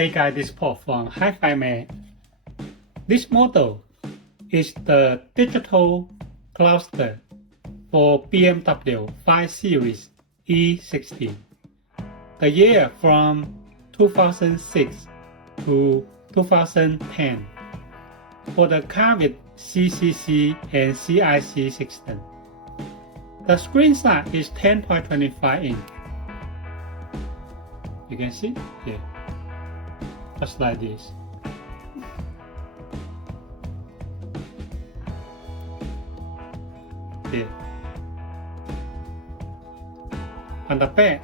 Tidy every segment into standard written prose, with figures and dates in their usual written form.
Hey guys, this is Paul from Hifimax. This model is the digital cluster for BMW 5 Series E60. The year from 2006 to 2010 for the car with CCC and CIC system. The screen size is 10.25 inch. You can see here, just like this. Here. On the back,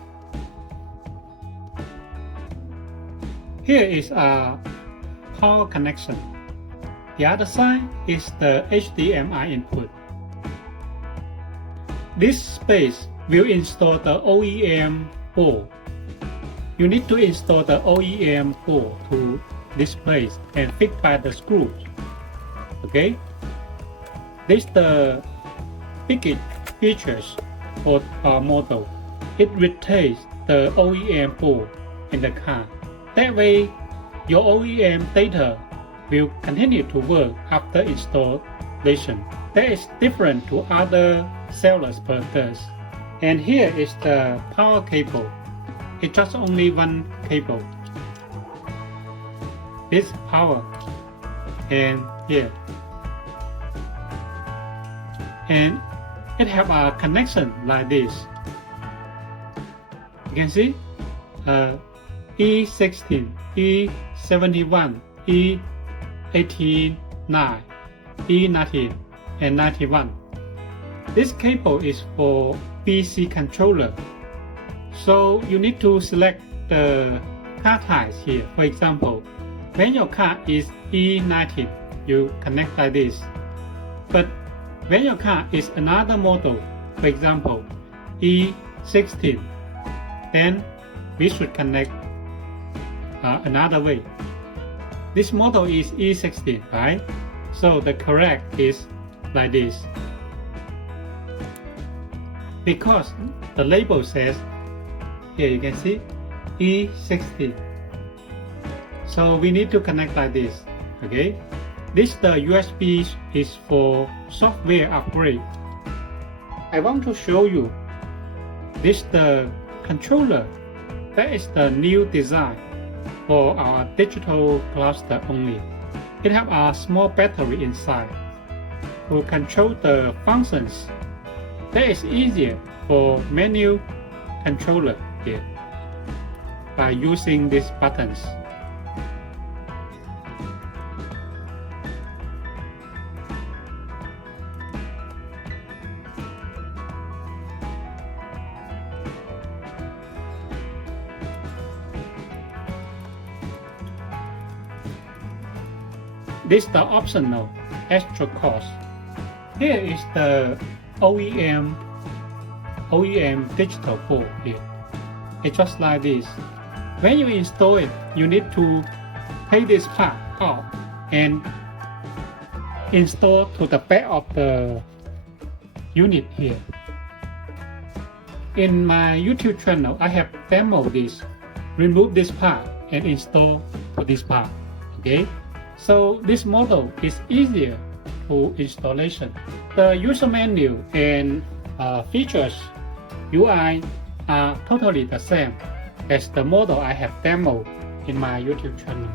here is a power connection. The other side is the HDMI input. This space will install the OEM board. You need to install the OEM board to this place and fit by the screws. Okay? This is the biggest features for our model. It retains the OEM board in the car. That way, your OEM data will continue to work after installation. That is different to other sellers' products. And here is the power cable. It's just only one cable. This power, and here, and it have a connection like this. You can see E60, E71, E89, E90, and 91. This cable is for PC controller. So you need to select the car types here. For example, when your car is E90, you connect like this. But when your car is another model, for example, E60, then we should connect another way. This model is E60, right? So the correct is like this. Because the label says, here you can see E60. So we need to connect like this. Okay. This the USB is for software upgrade. I want to show you this the controller. That is the new design for our digital cluster only. It has a small battery inside to control the functions. That is easier for menu controller here by using these buttons. This is the optional extra cost. Here is the OEM digital board here. It's just like this. When you install it, you need to take this part out and install to the back of the unit here. In my YouTube channel, I have demoed this. Remove this part and install to this part. Okay? So this model is easier for installation. The user menu and features UI are totally the same as the model I have demoed in my YouTube channel.